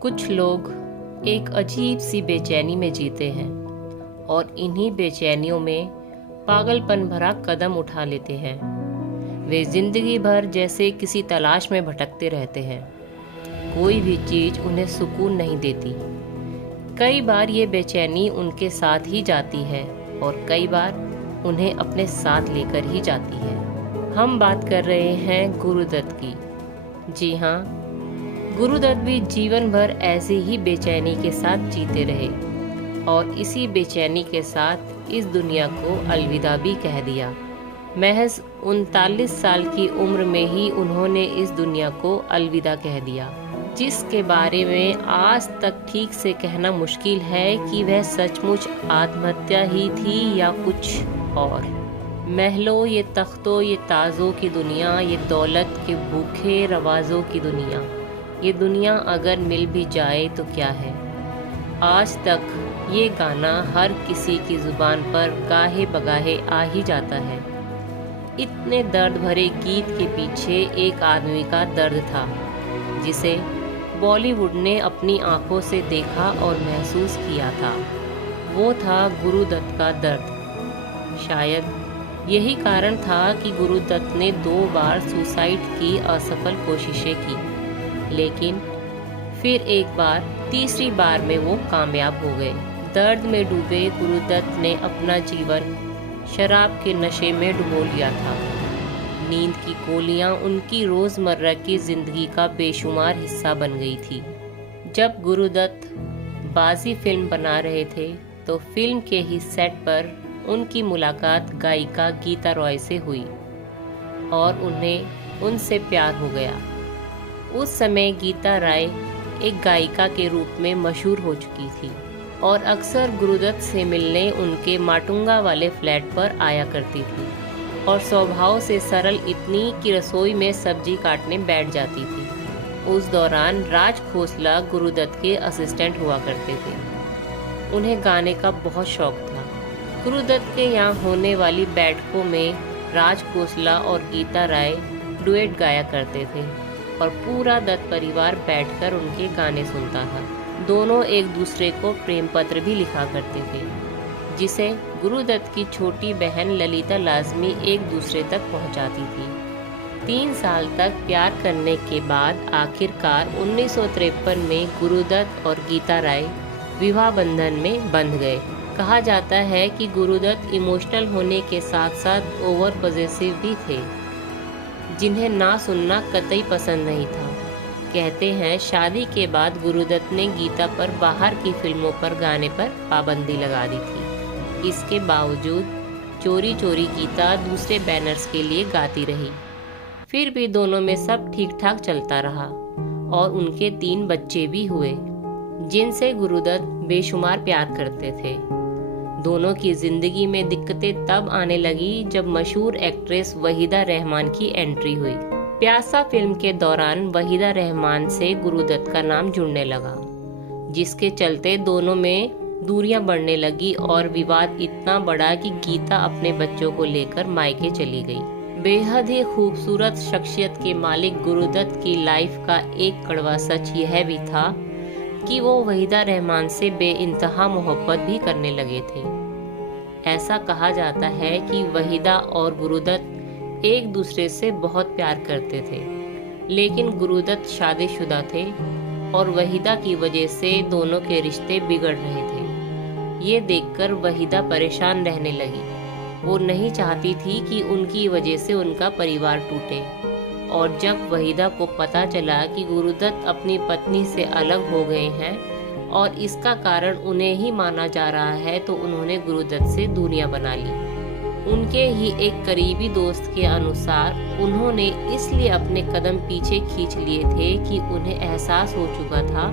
कुछ लोग एक अजीब सी बेचैनी में जीते हैं और इन्हीं बेचैनियों में पागलपन भरा कदम उठा लेते हैं। वे जिंदगी भर जैसे किसी तलाश में भटकते रहते हैं। कोई भी चीज उन्हें सुकून नहीं देती। कई बार ये बेचैनी उनके साथ ही जाती है और कई बार उन्हें अपने साथ लेकर ही जाती है। हम बात कर रहे हैं गुरुदत्त की। जी हाँ, गुरुदत्त भी जीवन भर ऐसे ही बेचैनी के साथ जीते रहे और इसी बेचैनी के साथ इस दुनिया को अलविदा भी कह दिया। महज 39 साल की उम्र में ही उन्होंने इस दुनिया को अलविदा कह दिया, जिसके बारे में आज तक ठीक से कहना मुश्किल है कि वह सचमुच आत्महत्या ही थी या कुछ और। महलों ये तख्तों ये ताजों की दुनिया, ये दौलत के भूखे रवाजों की दुनिया, ये दुनिया अगर मिल भी जाए तो क्या है। आज तक ये गाना हर किसी की जुबान पर गाहे बगाहे आ ही जाता है। इतने दर्द भरे गीत के पीछे एक आदमी का दर्द था, जिसे बॉलीवुड ने अपनी आंखों से देखा और महसूस किया था। वो था गुरुदत्त का दर्द। शायद यही कारण था कि गुरुदत्त ने 2 बार सुसाइड की असफल कोशिशें की, लेकिन फिर एक बार, तीसरी बार में वो कामयाब हो गए। दर्द में डूबे गुरुदत्त ने अपना जीवन शराब के नशे में डुबो लिया था। नींद की गोलियां उनकी रोजमर्रा की जिंदगी का बेशुमार हिस्सा बन गई थी। जब गुरुदत्त बाजी फिल्म बना रहे थे तो फिल्म के ही सेट पर उनकी मुलाकात गायिका गीता रॉय से हुई और उन्हें उनसे प्यार हो गया। उस समय गीता रॉय एक गायिका के रूप में मशहूर हो चुकी थी और अक्सर गुरुदत्त से मिलने उनके माटुंगा वाले फ्लैट पर आया करती थी और स्वभाव से सरल इतनी कि रसोई में सब्जी काटने बैठ जाती थी। उस दौरान राज खोसला गुरुदत्त के असिस्टेंट हुआ करते थे। उन्हें गाने का बहुत शौक था। गुरुदत्त के यहाँ होने वाली बैठकों में राज खोसला और गीता रॉय डुएट गाया करते थे और पूरा दत्त परिवार बैठकर उनके गाने सुनता था। दोनों एक दूसरे को प्रेम पत्र भी लिखा करते थे, जिसे गुरुदत्त की छोटी बहन ललिता लाजमी एक दूसरे तक पहुंचाती थी। 3 साल तक प्यार करने के बाद आखिरकार 1953 में गुरुदत्त और गीता रॉय विवाह बंधन में बंध गए। कहा जाता है कि गुरुदत्त इमोशनल होने के साथ साथ ओवर पॉजेसिव भी थे, जिन्हें ना सुनना कतई पसंद नहीं था। कहते हैं शादी के बाद गुरुदत्त ने गीता पर बाहर की फिल्मों पर गाने पर पाबंदी लगा दी थी। इसके बावजूद चोरी चोरी गीता दूसरे बैनर्स के लिए गाती रही। फिर भी दोनों में सब ठीक ठाक चलता रहा और उनके 3 बच्चे भी हुए, जिनसे गुरुदत्त बेशुमार प्यार करते थे। दोनों की जिंदगी में दिक्कतें तब आने लगी जब मशहूर एक्ट्रेस वहीदा रहमान की एंट्री हुई। प्यासा फिल्म के दौरान वहीदा रहमान से गुरुदत्त का नाम जुड़ने लगा, जिसके चलते दोनों में दूरियां बढ़ने लगी और विवाद इतना बढ़ा कि गीता अपने बच्चों को लेकर मायके चली गई। बेहद ही खूबसूरत शख्सियत के मालिक गुरुदत्त की लाइफ का एक कड़वा सच यह भी था कि वो वहीदा रहमान से बेइंतहा मोहब्बत भी करने लगे थे। ऐसा कहा जाता है कि वहीदा और गुरुदत्त एक दूसरे से बहुत प्यार करते थे, लेकिन गुरुदत्त शादीशुदा थे और वहीदा की वजह से दोनों के रिश्ते बिगड़ रहे थे। ये देखकर वहीदा परेशान रहने लगी। वो नहीं चाहती थी कि उनकी वजह से उनका परिवार टूटे और जब वहीदा को पता चला कि गुरुदत्त अपनी पत्नी से अलग हो गए हैं और इसका कारण उन्हें ही माना जा रहा है, तो उन्होंने गुरुदत्त से दूरियां बना ली। उनके ही एक करीबी दोस्त के अनुसार उन्होंने इसलिए अपने कदम पीछे खींच लिए थे कि उन्हें एहसास हो चुका था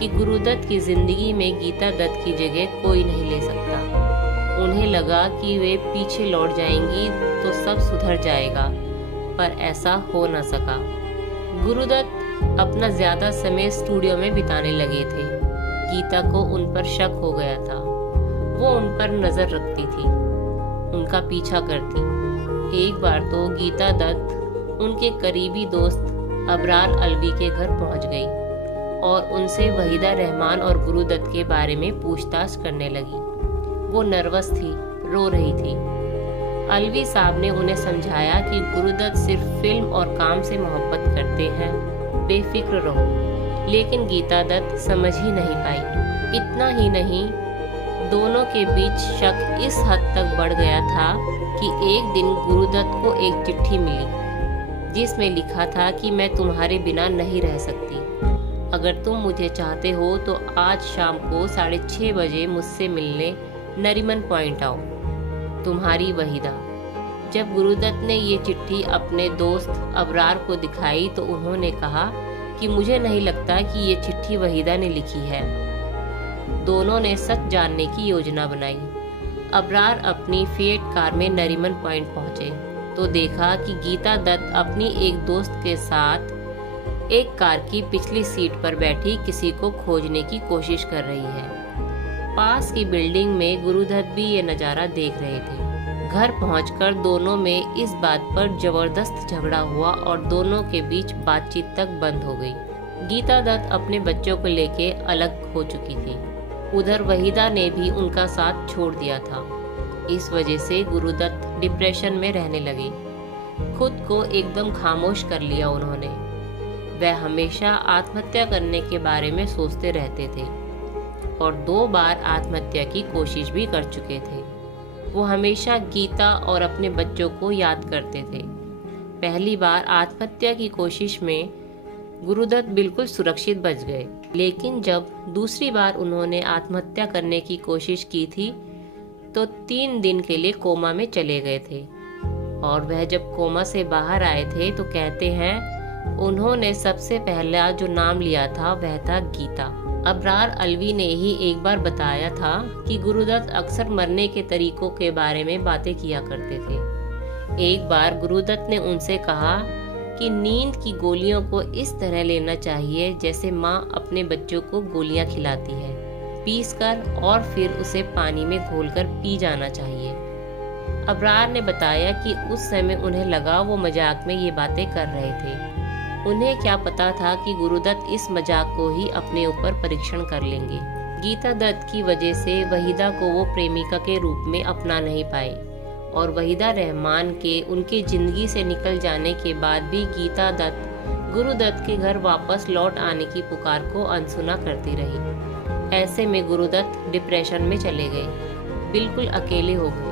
कि गुरुदत्त की जिंदगी में गीता दत्त की जगह कोई नहीं ले सकता। उन्हें लगा कि वे पीछे लौट जाएंगी तो सब सुधर जाएगा, पर ऐसा हो न सका। गुरुदत्त अपना ज्यादा समय स्टूडियो में बिताने लगे थे। गीता को उन पर शक हो गया था। वो उन पर नजर रखती थी, उनका पीछा करती। एक बार तो गीता दत्त उनके करीबी दोस्त अबरार अलवी के घर पहुंच गई और उनसे वहीदा रहमान और गुरुदत्त के बारे में पूछताछ करने लगी। वो नर्वस थी, रो रही थी। अलवी साहब ने उन्हें समझाया कि गुरुदत्त सिर्फ फिल्म और काम से मोहब्बत करते हैं, बेफिक्र रहो। लेकिन गीता दत्त समझ ही नहीं पाई। इतना ही नहीं, दोनों के बीच शक इस हद तक बढ़ गया था कि एक दिन गुरुदत्त को एक चिट्ठी मिली जिसमें लिखा था कि मैं तुम्हारे बिना नहीं रह सकती। अगर तुम मुझे चाहते हो तो आज शाम को 6:30 बजे मुझसे मिलने नरीमन पॉइंट आओ। तुम्हारी वहीदा। जब गुरुदत्त ने ये चिट्ठी अपने दोस्त अबरार को दिखाई तो उन्होंने कहा कि मुझे नहीं लगता कि ये चिट्ठी वहीदा ने लिखी है। दोनों ने सच जानने की योजना बनाई। अबरार अपनी फिएट कार में नरीमन पॉइंट पहुंचे तो देखा कि गीता दत्त अपनी एक दोस्त के साथ एक कार की पिछली सीट पर बैठी किसी को खोजने की कोशिश कर रही है। पास की बिल्डिंग में गुरुदत्त भी ये नज़ारा देख रहे थे। घर पहुंचकर दोनों में इस बात पर जबरदस्त झगड़ा हुआ और दोनों के बीच बातचीत तक बंद हो गई। गीता दत्त अपने बच्चों को लेके अलग हो चुकी थी। उधर वहीदा ने भी उनका साथ छोड़ दिया था। इस वजह से गुरुदत्त डिप्रेशन में रहने लगे। खुद को एकदम खामोश कर लिया उन्होंने। वह हमेशा आत्महत्या करने के बारे में सोचते रहते थे और 2 बार आत्महत्या की कोशिश भी कर चुके थे। वो हमेशा गीता और अपने बच्चों को याद करते थे। पहली बार आत्महत्या की कोशिश में गुरुदत्त बिल्कुल सुरक्षित बच गए, लेकिन जब दूसरी बार उन्होंने आत्महत्या करने की कोशिश की थी तो 3 दिन के लिए कोमा में चले गए थे। और वह जब कोमा से बाहर आए थे तो कहते हैं उन्होंने सबसे पहला जो नाम लिया था वह था गीता। अबरार अलवी ने ही एक बार बताया था कि गुरुदत्त अक्सर मरने के तरीकों के बारे में बातें किया करते थे। एक बार गुरुदत्त ने उनसे कहा कि नींद की गोलियों को इस तरह लेना चाहिए जैसे माँ अपने बच्चों को गोलियां खिलाती है, पीसकर और फिर उसे पानी में घोलकर पी जाना चाहिए। अबरार ने बताया कि उस समय उन्हें लगा वो मजाक में ये बातें कर रहे थे। उन्हें क्या पता था कि गुरुदत्त इस मजाक को ही अपने ऊपर परीक्षण कर लेंगे। गीता दत्त की वजह से वहीदा को वो प्रेमिका के रूप में अपना नहीं पाए और वहीदा रहमान के उनकी जिंदगी से निकल जाने के बाद भी गीता दत्त गुरुदत्त के घर वापस लौट आने की पुकार को अनसुना करती रही। ऐसे में गुरुदत्त डिप्रेशन में चले गए, बिल्कुल अकेले हो गए।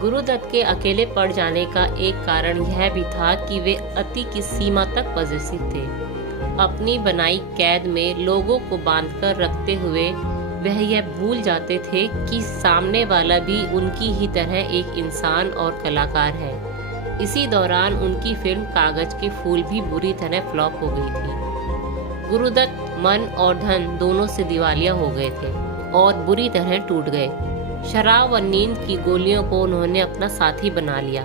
गुरुदत्त के अकेले पड़ जाने का एक कारण यह भी था कि वे अति की सीमा तक पॉजिटिव थे। अपनी बनाई कैद में लोगों को बांधकर रखते हुए वह यह भूल जाते थे कि सामने वाला भी उनकी ही तरह एक इंसान और कलाकार है। इसी दौरान उनकी फिल्म कागज के फूल भी बुरी तरह फ्लॉप हो गई थी। गुरुदत्त मन और धन दोनों से दिवालिया हो गए थे और बुरी तरह टूट गए। शराब और नींद की गोलियों को उन्होंने अपना साथी बना लिया।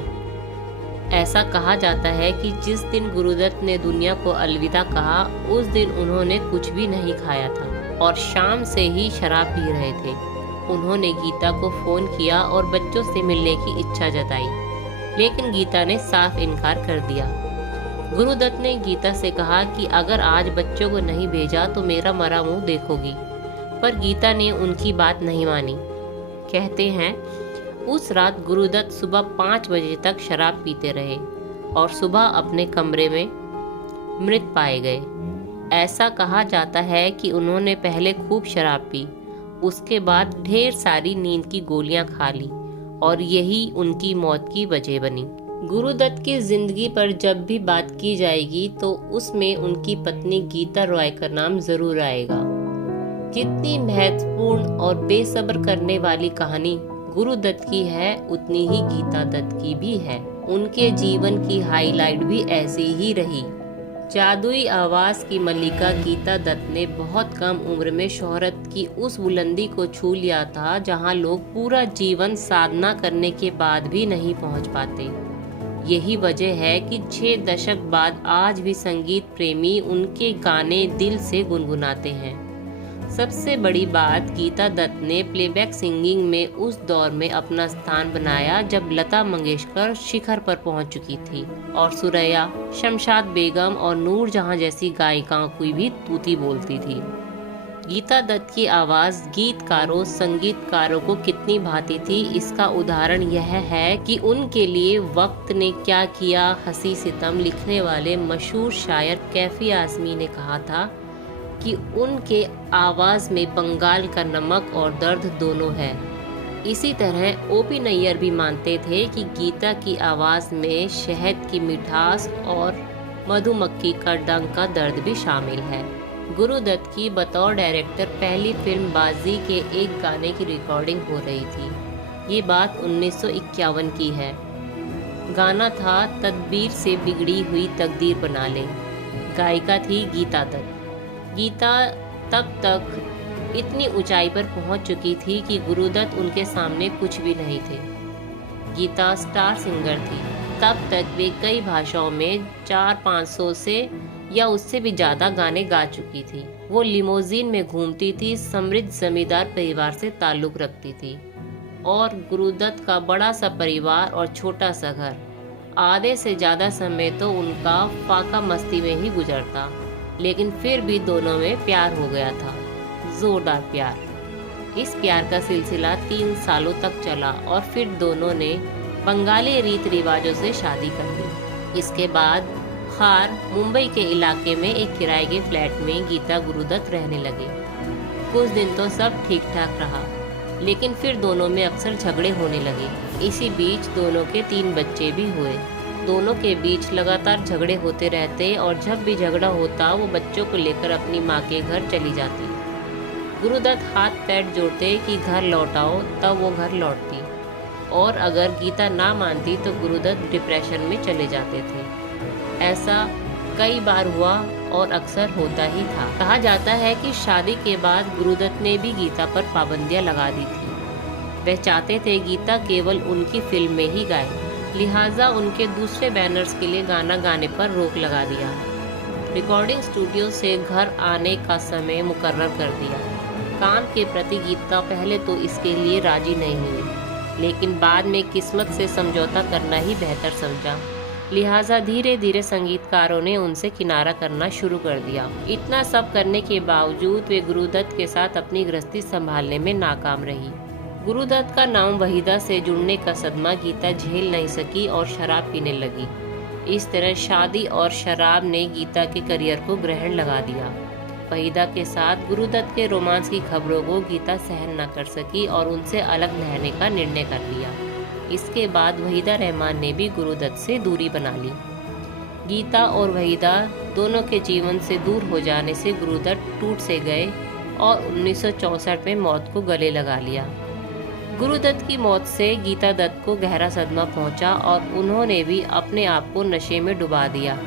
ऐसा कहा जाता है कि जिस दिन गुरुदत्त ने दुनिया को अलविदा कहा उस दिन उन्होंने कुछ भी नहीं खाया था और शाम से ही शराब पी रहे थे। उन्होंने गीता को फोन किया और बच्चों से मिलने की इच्छा जताई, लेकिन गीता ने साफ इनकार कर दिया। गुरुदत्त ने गीता से कहा कि अगर आज बच्चों को नहीं भेजा तो मेरा मरा मुंह देखोगी, पर गीता ने उनकी बात नहीं मानी। कहते हैं उस रात गुरुदत्त सुबह 5 बजे तक शराब पीते रहे और सुबह अपने कमरे में मृत पाए गए। ऐसा कहा जाता है कि उन्होंने पहले खूब शराब पी, उसके बाद ढेर सारी नींद की गोलियां खा ली और यही उनकी मौत की वजह बनी। गुरुदत्त की जिंदगी पर जब भी बात की जाएगी तो उसमें उनकी पत्नी गीता रॉय का नाम जरूर आएगा। जितनी महत्वपूर्ण और बेसब्र करने वाली कहानी गुरुदत्त की है उतनी ही गीता दत्त की भी है। उनके जीवन की हाईलाइट भी ऐसी ही रही। जादुई आवाज की मल्लिका गीता दत्त ने बहुत कम उम्र में शोहरत की उस बुलंदी को छू लिया था जहां लोग पूरा जीवन साधना करने के बाद भी नहीं पहुंच पाते। यही वजह है कि 6 दशक बाद आज भी संगीत प्रेमी उनके गाने दिल से गुनगुनाते हैं। सबसे बड़ी बात, गीता दत्त ने प्लेबैक सिंगिंग में उस दौर में अपना स्थान बनाया जब लता मंगेशकर शिखर पर पहुंच चुकी थी और सुरैया, शमशाद बेगम और नूरजहां जैसी गायिकाओं की भी तूती बोलती थी। गीता दत्त की आवाज़ गीतकारों, संगीतकारों को कितनी भाती थी, इसका उदाहरण यह है कि उनके लिए वक्त ने क्या किया। हंसी सितम लिखने वाले मशहूर शायर कैफी आज़मी ने कहा था कि उनके आवाज़ में बंगाल का नमक और दर्द दोनों है। इसी तरह ओपी नैयर भी मानते थे कि गीता की आवाज़ में शहद की मिठास और मधुमक्खी का डंक का दर्द भी शामिल है। गुरु दत्त की बतौर डायरेक्टर पहली फिल्म बाजी के एक गाने की रिकॉर्डिंग हो रही थी। ये बात 1951 की है। गाना था तदबीर से बिगड़ी हुई तकदीर बना ले। गायिका थी गीता दत्त। गीता तब तक इतनी ऊंचाई पर पहुंच चुकी थी कि गुरु दत्त उनके सामने कुछ भी नहीं थे। गीता स्टार सिंगर थी। तब तक वे कई भाषाओं में 400-500 से या उससे भी ज़्यादा गाने गा चुकी थी। वो लिमोजीन में घूमती थी, समृद्ध जमींदार परिवार से ताल्लुक़ रखती थी और गुरुदत्त का बड़ा सा परिवार और छोटा सा घर। आधे से ज़्यादा समय तो उनका फाका मस्ती में ही गुजरता, लेकिन फिर भी दोनों में प्यार हो गया था, जोरदार प्यार। इस प्यार का सिलसिला 3 सालों तक चला और फिर दोनों ने बंगाली रीत रिवाजों से शादी कर ली। इसके बाद खार, मुंबई के इलाके में एक किराए के फ्लैट में गीता गुरुदत्त रहने लगे। कुछ दिन तो सब ठीक ठाक रहा, लेकिन फिर दोनों में अक्सर झगड़े होने लगे। इसी बीच दोनों के 3 बच्चे भी हुए। दोनों के बीच लगातार झगड़े होते रहते और जब भी झगड़ा होता वो बच्चों को लेकर अपनी माँ के घर चली जाती। गुरुदत्त हाथ पैर जोड़ते कि घर लौटाओ, तब वो घर लौटती और अगर गीता ना मानती तो गुरुदत्त डिप्रेशन में चले जाते थे। ऐसा कई बार हुआ और अक्सर होता ही था। कहा जाता है कि शादी के बाद गुरुदत्त ने भी गीता पर पाबंदियां लगा दी थी। वह चाहते थे गीता केवल उनकी फिल्म में ही गाए, लिहाजा उनके दूसरे बैनर्स के लिए गाना गाने पर रोक लगा दिया। रिकॉर्डिंग स्टूडियो से घर आने का समय मुकर्रर कर दिया। काम के प्रति गीता पहले तो इसके लिए राजी नहीं हुई, लेकिन बाद में किस्मत से समझौता करना ही बेहतर समझा। लिहाजा धीरे धीरे संगीतकारों ने उनसे किनारा करना शुरू कर दिया। इतना सब करने के बावजूद वे गुरुदत्त के साथ अपनी गृहस्थी संभालने में नाकाम रही। गुरुदत्त का नाम वहीदा से जुड़ने का सदमा गीता झेल नहीं सकी और शराब पीने लगी। इस तरह शादी और शराब ने गीता के करियर को ग्रहण लगा दिया। वहीदा के साथ गुरुदत्त के रोमांस की खबरों को गीता सहन न कर सकी और उनसे अलग रहने का निर्णय कर लिया। इसके बाद वहीदा रहमान ने भी गुरुदत्त से दूरी बना ली। गीता और वहीदा दोनों के जीवन से दूर हो जाने से गुरुदत्त टूट से गए और 1964 में मौत को गले लगा लिया। गुरुदत्त की मौत से गीता दत्त को गहरा सदमा पहुंचा और उन्होंने भी अपने आप को नशे में डुबा दिया,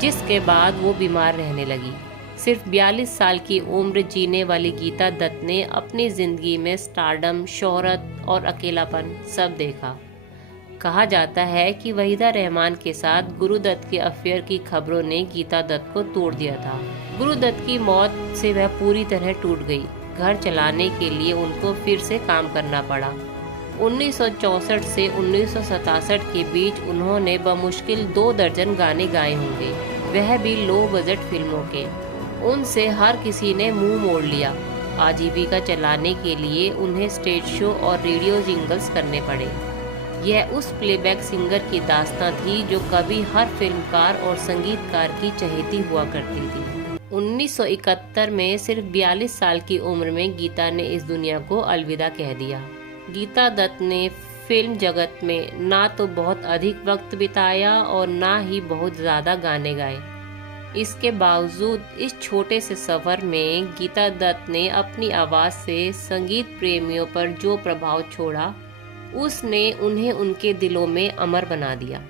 जिसके बाद वो बीमार रहने लगी। सिर्फ 42 साल की उम्र जीने वाली गीता दत्त ने अपनी जिंदगी में स्टारडम, शोहरत और अकेलापन सब देखा। कहा जाता है कि वहीदा रहमान के साथ गुरुदत्त के अफेयर की खबरों ने गीता दत्त को तोड़ दिया था। गुरुदत्त की मौत से वह पूरी तरह टूट गई। घर चलाने के लिए उनको फिर से काम करना पड़ा। 1964 से 1967 के बीच उन्होंने बमुश्किल 2 दर्जन गाने गाए होंगे, वह भी लो बजट फिल्मों के। उनसे हर किसी ने मुंह मोड़ लिया। आजीविका चलाने के लिए उन्हें स्टेज शो और रेडियो जिंगल्स करने पड़े। यह उस प्लेबैक सिंगर की दास्तां थी जो कभी हर फिल्मकार और संगीतकार की चहेती हुआ करती थी। 1971 में सिर्फ 42 साल की उम्र में गीता ने इस दुनिया को अलविदा कह दिया। गीता दत्त ने फिल्म जगत में ना तो बहुत अधिक वक्त बिताया और ना ही बहुत ज़्यादा गाने गाए। इसके बावजूद इस छोटे से सफ़र में गीता दत्त ने अपनी आवाज़ से संगीत प्रेमियों पर जो प्रभाव छोड़ा, उसने उन्हें उनके दिलों में अमर बना दिया।